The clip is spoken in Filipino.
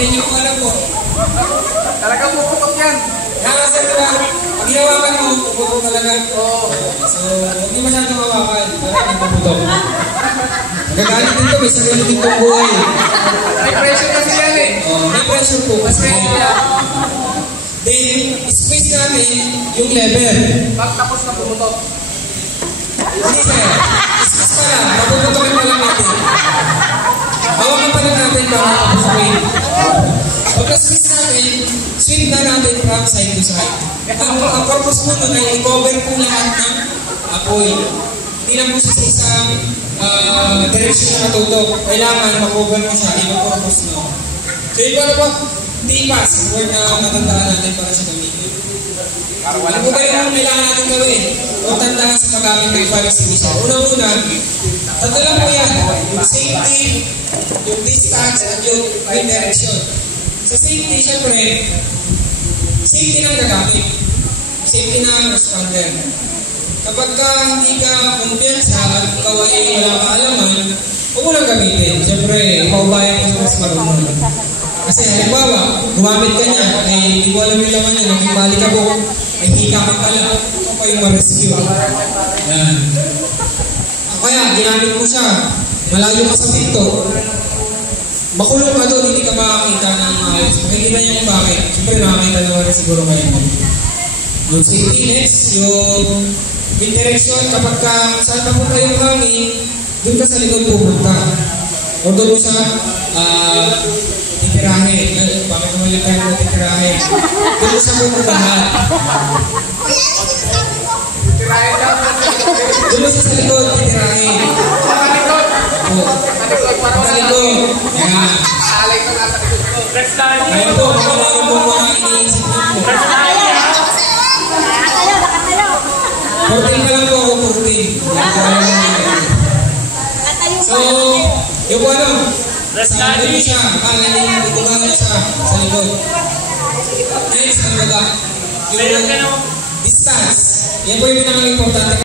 hindi ko alam po. Talagang puputok yan. Kaya sir, diba? Pag hinawakan mo, puputok talaga. So, huwag niyo masyadong hawakan. Para hindi puputok. Nagagalit dito, may sarili dito buhay. May pressure kasi yan eh. May pressure po. Kasi, then, squeeze natin yung lever. Pag tapos na pumutok. Hindi sir, squeeze pa lang. Mapuputokin pa lang natin. Hawakan pa lang natin para mapuputokin. Pagka-squeeze natin, sweep na natin from side to side. Ang purpose po nun ay i-cover po lahat ng apoy. Hindi lang po siya sa isang direction na matutok. Kailangan makover mo siya, ibang purpose mo. So yun para po, tipas, word na matandaan natin para sa gamitin. Ano po ba yung kailangan natin gawin? O tandaan sa paggamit ng fire extinguisher. Unang-una, tatlo lang po yan. Yung safety, yung distance, at yung right direction. Sa safety, syempre, safety ng gagamit. Safety ng responder. Kapag hindi ka kumpiyansa at ikaw ay wala kaalaman, huwag mo lang gamitin. Siyempre, paubayan ka mas marunong. Kasi halimbawa, gumamit ka niya, ay hindi mo alam yung laman niya, nakibali ka po, ay hika ka pala, ako pa yung ma-rescue. Yan. Kaya, ginamit mo siya, malayo ka sa pinto, makulong ka doon, hindi ka makakita ng maayos. Makikita niya kung bakit. Siyempre, nakakita naman rin siguro kayo. Yung safety next, yung wind direction, kapag saan pa po kayong hangin, doon ka sa likod pupunta. O doon mo siya titirahin. Bakit naman yung tayo na titirahin? Doon mo siya pupuntahan. Tirahin lang. Doon mo siya sa likod titirahin. Sa likod. Sa likod. Yan. Alay ko nasa likod ko. Ayun po, makalaman mo mga iniisip mo. Porting ka lang po ako, porting. So, yung ano, sabi mo siya, tutugalan siya sa likod. Next, ang baga, yung distance. Yan po yung pinaka-importante.